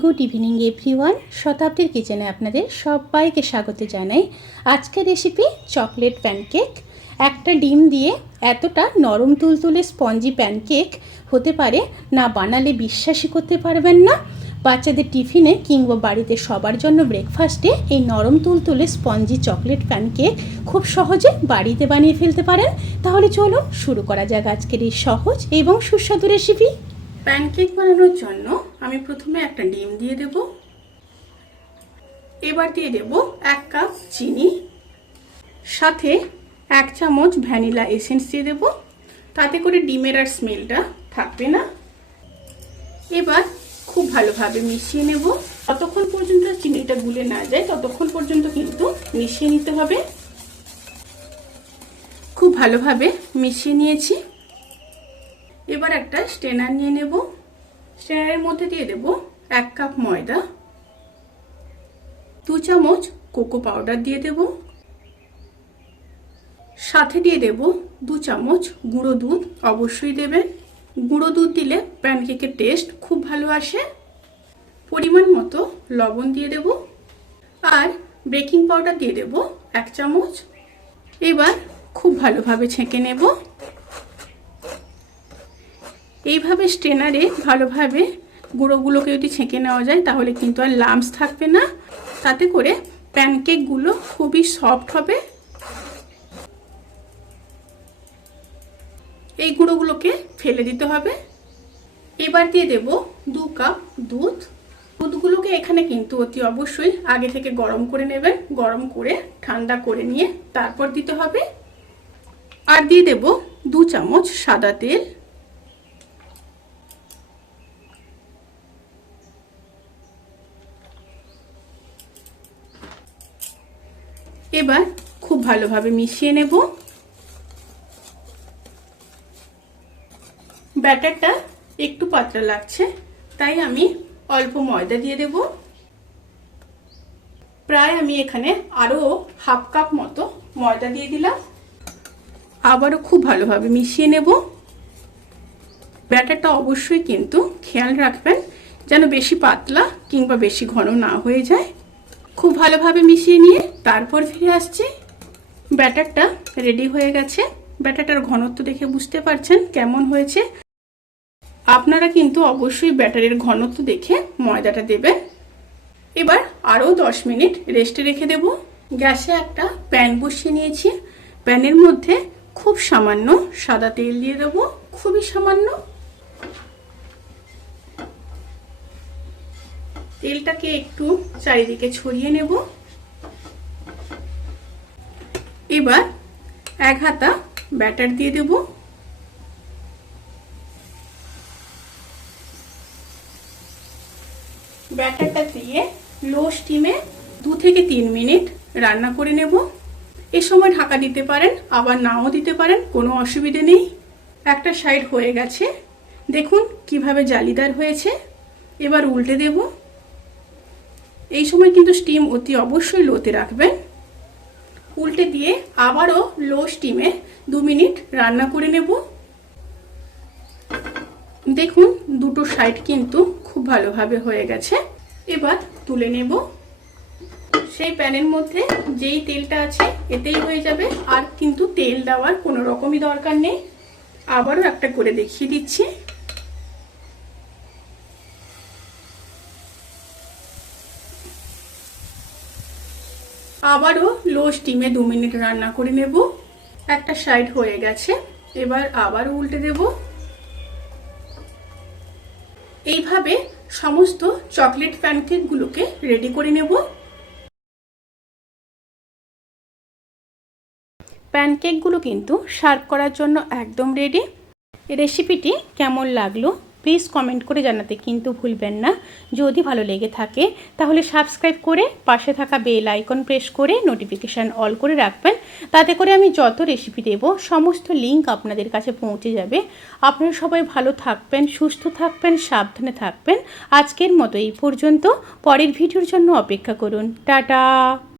Good evening everyone. শতাব্দীর কিচেনে আপনাদের সবাইকে স্বাগত জানাই। আজকের রেসিপি চকলেট প্যানকেক। একটা ডিম দিয়ে এতটা নরম তুলতুলে স্পঞ্জি প্যানকেক হতে পারে না বানালে বিশ্বাসই করতে পারবেন না। বাচ্চাদের টিফিনে কিংবা বাড়িতে সবার জন্য ব্রেকফাস্টে এই নরম তুলতুলে স্পঞ্জি চকলেট প্যানকেক খুব সহজে বাড়িতে বানিয়ে ফেলতে পারেন। তাহলে চলুন শুরু করা যাক আজকের এই সহজ এবং সুস্বাদু রেসিপি। প্যানকেক বানানোর জন্য আমি প্রথমে একটা ডিম দিয়ে দেব। এবার দিয়ে দেব 1 কাপ চিনি, সাথে 1 চামচ ভ্যানিলা এসেন্স দিয়ে দেব, তাতে করে ডিমের আর স্মেলটা থাকবে না। এবার খুব ভালোভাবে মিশিয়ে নেব। ততক্ষণ পর্যন্ত চিনিটা গুলে না যায় ততক্ষণ পর্যন্ত কিন্তু মিশিয়ে নিতে হবে। খুব ভালোভাবে মিশিয়ে নিয়েছি। এবার একটা স্ট্রেনার নিয়ে নেব। স্ট্রেনারের মধ্যে দিয়ে দেব 1 কাপ ময়দা, 2 চামচ কোকো পাউডার দিয়ে দেব, সাথে দিয়ে দেব 2 চামচ গুঁড়ো দুধ। অবশ্যই দেবেন, গুঁড়ো দুধ দিলে প্যানকেকের টেস্ট খুব ভালো আসে। পরিমাণ মতো লবণ দিয়ে দেব আর বেকিং পাউডার দিয়ে দেব 1 চামচ। এবার খুব ভালোভাবে ছেঁকে নেব। এইভাবে স্ট্রেনারে ভালোভাবে গুঁড়োগুলোকে যদি ছেঁকে নেওয়া যায় তাহলে কিন্তু আর লাম্পস থাকবে না, তাতে করে প্যানকেকগুলো খুবই সফট হবে। এই গুঁড়োগুলোকে ফেলে দিতে হবে। এবার দিয়ে দেব 2 কাপ দুধ। দুধগুলোকে এখানে কিন্তু অতি অবশ্যই আগে থেকে গরম করে নেবেন। গরম করে ঠান্ডা করে নিয়ে তারপর দিতে হবে। আর দিয়ে দেব 2 চামচ সাদা তেল। এবার খুব ভালোভাবে মিশিয়ে নেব। ব্যাটারটা একটু পাতলা লাগছে, তাই আমি অল্প ময়দা দিয়ে দেব। প্রায় আমি এখানে আরো হাফ কাপ মতো ময়দা দিয়ে দিলাম। আবারও খুব ভালোভাবে মিশিয়ে নেব। ব্যাটারটা অবশ্যই কিন্তু খেয়াল রাখবেন যেন বেশি পাতলা কিংবা বেশি ঘন না হয়ে যায়। খুব ভালোভাবে মিশিয়ে নিয়ে তারপর ফিরে আসছি। ব্যাটারটা রেডি হয়ে গেছে। ব্যাটারটার ঘনত্ব দেখে বুঝতে পারছেন কেমন হয়েছে। আপনারা কিন্তু অবশ্যই ব্যাটারের ঘনত্ব দেখে ময়দাটা দেবেন। এবার আরও 10 মিনিট রেস্টে রেখে দেব। গ্যাসে একটা প্যান বসিয়ে নিয়েছি। প্যানের মধ্যে খুব সামান্য সাদা তেল দিয়ে দেব, খুবই সামান্য। তেলটাকে একটু চারিদিকে ছড়িয়ে নেব। এবার 1 হাতা ব্যাটার দিয়ে দেব। ব্যাটারটা দিয়ে লো স্টিমে 2 থেকে 3 মিনিট রান্না করে নেব। এ সময় ঢাকা দিতে পারেন, আবার নাও দিতে পারেন, কোনো অসুবিধে নেই। একটা সাইড হয়ে গেছে, দেখুন কিভাবে জালিদার হয়েছে। এবার উল্টে দেব। এই সময় কিন্তু স্টিম অতি অবশ্যই লোতে রাখবেন। উল্টে দিয়ে আবারও লো স্টিমে 2 মিনিট রান্না করে নেব। দেখুন দুটো সাইড কিন্তু খুব ভালোভাবে হয়ে গেছে। এবার তুলে নেব। সেই প্যানের মধ্যে যেই তেলটা আছে এতেই হয়ে যাবে, আর কিন্তু তেল দেওয়ার কোনো রকমই দরকার নেই। আবারও একটা করে দেখিয়ে দিচ্ছি। আবারও লো স্টিমে 2 মিনিট রান্না করে নেব। একটা সাইড হয়ে গেছে, এবার আবারও উল্টে দেব। এইভাবে সমস্ত চকলেট প্যানকেকগুলোকে রেডি করে নেব। প্যানকেকগুলো কিন্তু সার্ভ করার জন্য একদম রেডি। রেসিপিটি কেমন লাগলো প্লিজ কমেন্ট করে জানাতে কিন্তু ভুলবেন না। যদি ভালো লেগে থাকে তাহলে সাবস্ক্রাইব করে পাশে থাকা বেল আইকন প্রেস করে নোটিফিকেশান অল করে রাখবেন, তাতে করে আমি যত রেসিপি দেব সমস্ত লিঙ্ক আপনাদের কাছে পৌঁছে যাবে। আপনারা সবাই ভালো থাকবেন, সুস্থ থাকবেন, সাবধানে থাকবেন। আজকের মতো এই পর্যন্ত। পরের ভিডিওর জন্য অপেক্ষা করুন। টাটা।